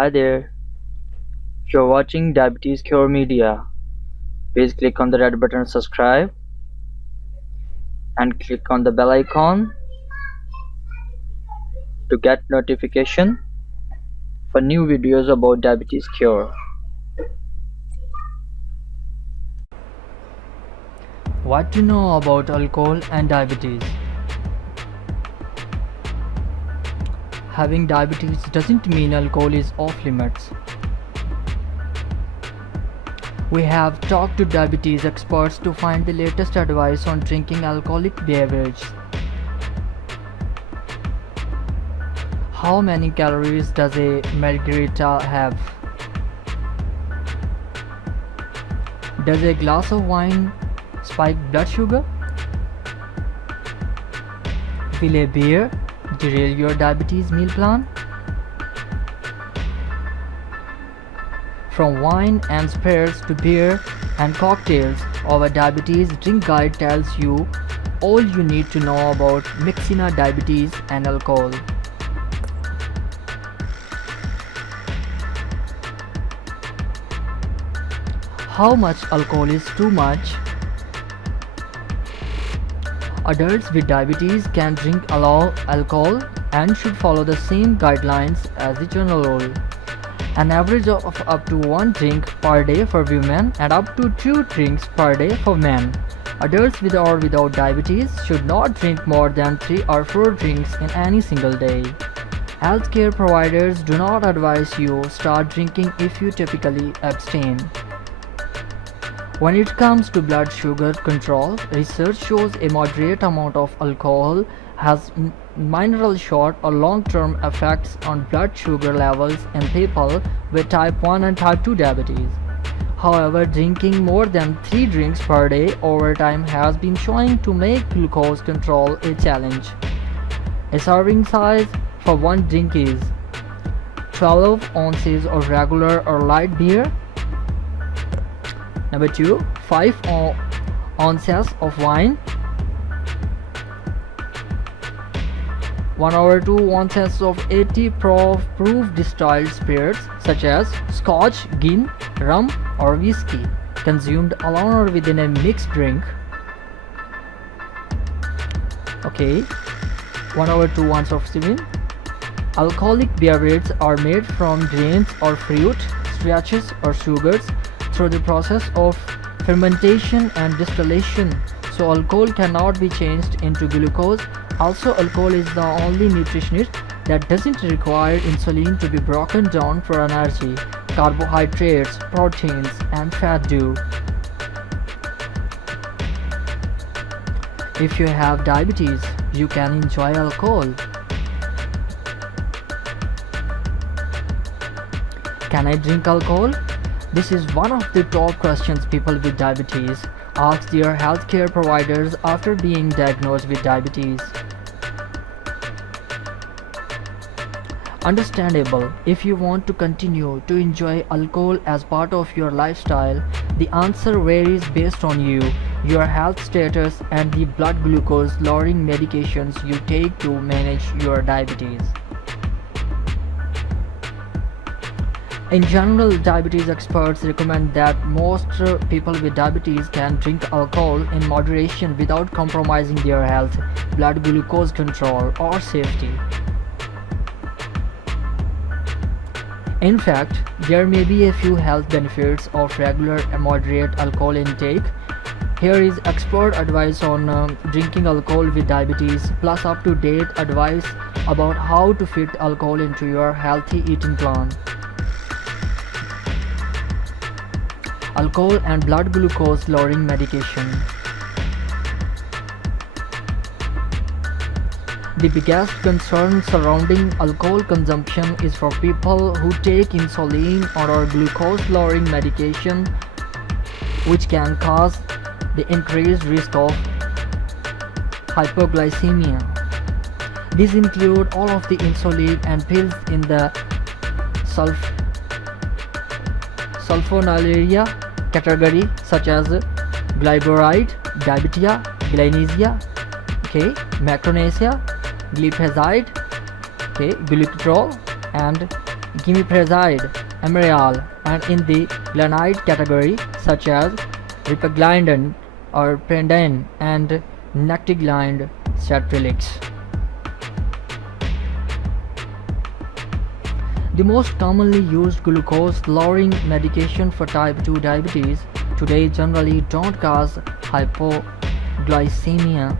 Hi there, if you're watching Diabetes Cure Media, please click on the red button subscribe and click on the bell icon to get notification for new videos about diabetes cure. What to know about alcohol and diabetes? Having diabetes doesn't mean alcohol is off limits. We have talked to diabetes experts to find the latest advice on drinking alcoholic beverages. How many calories does a margarita have? Does a glass of wine spike blood sugar? Will a beer derail your diabetes meal plan? From wine and spirits to beer and cocktails, our diabetes drink guide tells you all you need to know about mixina, diabetes and alcohol. How much alcohol is too much? Adults with diabetes can drink alcohol and should follow the same guidelines as the general rule. An average of up to 1 drink per day for women and up to 2 drinks per day for men. Adults with or without diabetes should not drink more than 3 or 4 drinks in any single day. Healthcare providers do not advise you start drinking if you typically abstain. When it comes to blood sugar control, research shows a moderate amount of alcohol has minimal short or long-term effects on blood sugar levels in people with type 1 and type 2 diabetes. However, drinking more than 3 drinks per day over time has been shown to make glucose control a challenge. A serving size for 1 drink is 12 ounces of regular or light beer. Number 2, 5 ounces of wine, 1 or 2 ounces of 80 proof distilled spirits such as scotch, gin, rum or whiskey, consumed alone or within a mixed drink. Okay, 1 or 2 ounces of cinnamon. Alcoholic beverages are made from grains or fruit, starches or sugars through the process of fermentation and distillation, so alcohol cannot be changed into glucose. Also, alcohol is the only nutrient that doesn't require insulin to be broken down for energy. Carbohydrates, proteins and fat do. If you have diabetes, you can enjoy alcohol. Can I drink alcohol? This is one of the top questions people with diabetes ask their healthcare providers after being diagnosed with diabetes. Understandable. If you want to continue to enjoy alcohol as part of your lifestyle, the answer varies based on you, your health status and the blood glucose lowering medications you take to manage your diabetes. In general, diabetes experts recommend that most people with diabetes can drink alcohol in moderation without compromising their health, blood glucose control, or safety. In fact, there may be a few health benefits of regular and moderate alcohol intake. Here is expert advice on drinking alcohol with diabetes, plus up-to-date advice about how to fit alcohol into your healthy eating plan. Alcohol and blood glucose lowering medication. The biggest concern surrounding alcohol consumption is for people who take insulin or glucose lowering medication, which can cause the increased risk of hypoglycemia. These include all of the insulin and pills in the sulfonylurea category, such as glyburide, diabetia, glynesia, macronesia, glipizide, glycerol, and gimiprazide, Emerald, and in the glanide category such as ripaglindin or prendane and nactiglind satrelix. The most commonly used glucose-lowering medication for type 2 diabetes today generally don't cause hypoglycemia.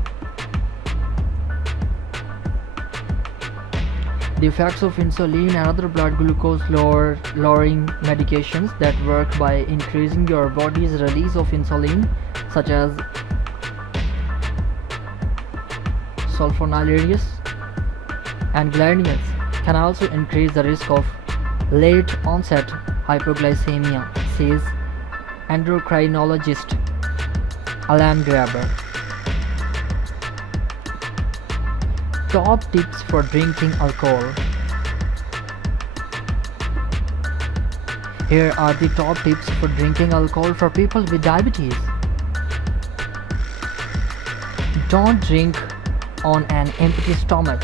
The effects of insulin and other blood glucose lowering medications that work by increasing your body's release of insulin, such as sulfonylureas and glycines, can also increase the risk of late onset hypoglycemia, says endocrinologist Alan Graber. Top tips for drinking alcohol. Here are the top tips for drinking alcohol for people with diabetes. Don't drink on an empty stomach.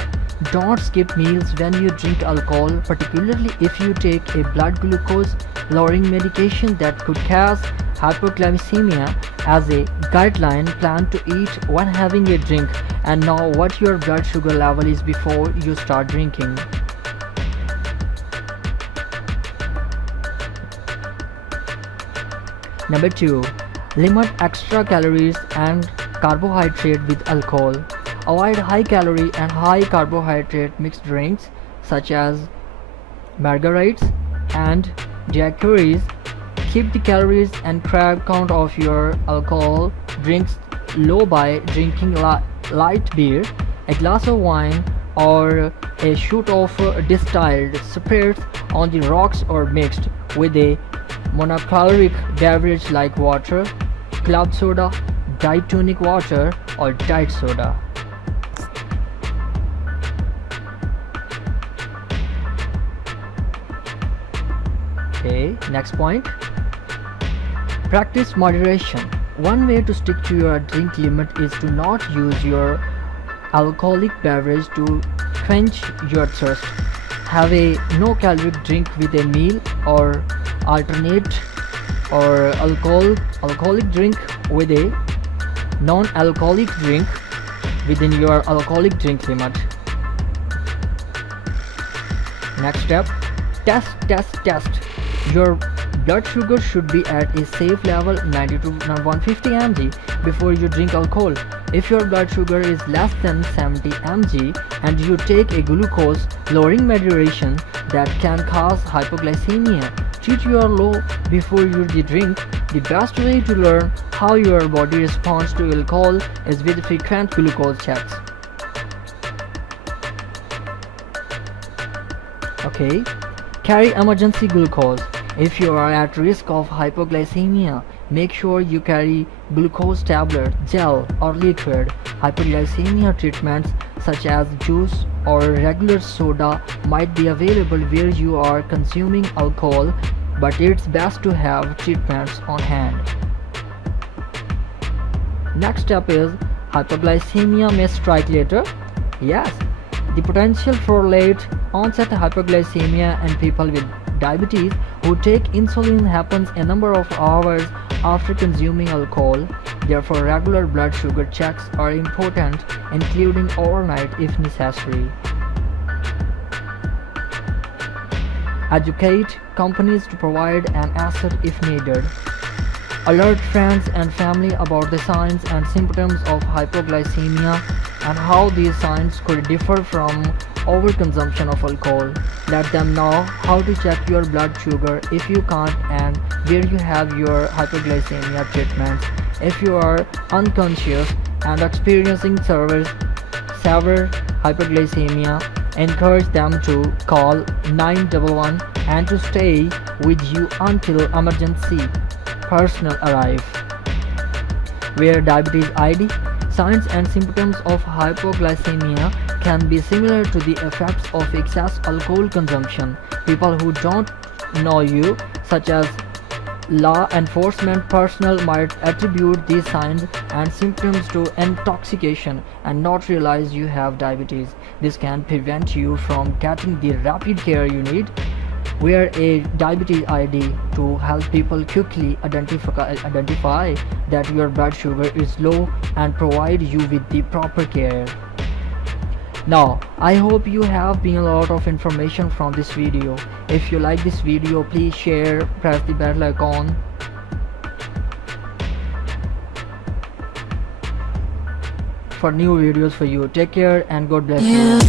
Don't skip meals when you drink alcohol, particularly if you take a blood glucose lowering medication that could cause hypoglycemia. As a guideline, plan to eat when having a drink and know what your blood sugar level is before you start drinking. Number 2. Limit extra calories and carbohydrate with alcohol. Avoid high calorie and high carbohydrate mixed drinks such as margaritas and daiquiris. Keep the calories and carb count of your alcohol drinks low by drinking light beer, a glass of wine, or a shoot of distilled spirits on the rocks, or mixed with a monocaloric beverage like water, club soda, diet tonic water, or diet soda. Okay, next point. Practice moderation. One way to stick to your drink limit is to not use your alcoholic beverage to quench your thirst. Have a no-caloric drink with a meal, or alternate or alcoholic drink with a non-alcoholic drink within your alcoholic drink limit. Next step, test. Your blood sugar should be at a safe level 90 to 150 mg before you drink alcohol. If your blood sugar is less than 70 mg and you take a glucose lowering medication that can cause hypoglycemia, treat your low before you drink. The best way to learn how your body responds to alcohol is with frequent glucose checks. Okay, carry emergency glucose. If you are at risk of hypoglycemia, make sure you carry glucose tablet, gel, or liquid. Hypoglycemia treatments such as juice or regular soda might be available where you are consuming alcohol, but it's best to have treatments on hand. Next step is hypoglycemia may strike later. Yes, the potential for late onset hypoglycemia in people with diabetes who take insulin happens a number of hours after consuming alcohol. Therefore, regular blood sugar checks are important, including overnight if necessary. Educate companies to provide an asset if needed. Alert friends and family about the signs and symptoms of hypoglycemia and how these signs could differ from overconsumption of alcohol. Let them know how to check your blood sugar if you can't and where you have your hypoglycemia treatments. If you are unconscious and experiencing severe hypoglycemia, encourage them to call 911 and to stay with you until emergency personnel arrive. Wear diabetes ID. Signs and symptoms of hypoglycemia can be similar to the effects of excess alcohol consumption. People who don't know you, such as law enforcement personnel, might attribute these signs and symptoms to intoxication and not realize you have diabetes. This can prevent you from getting the rapid care you need. wear a diabetes ID to help people quickly identify that your blood sugar is low and provide you with the proper care. Now, I hope you have been a lot of information from this video. If you like this video, please share, press the bell icon. For new videos for you. Take care and God bless you.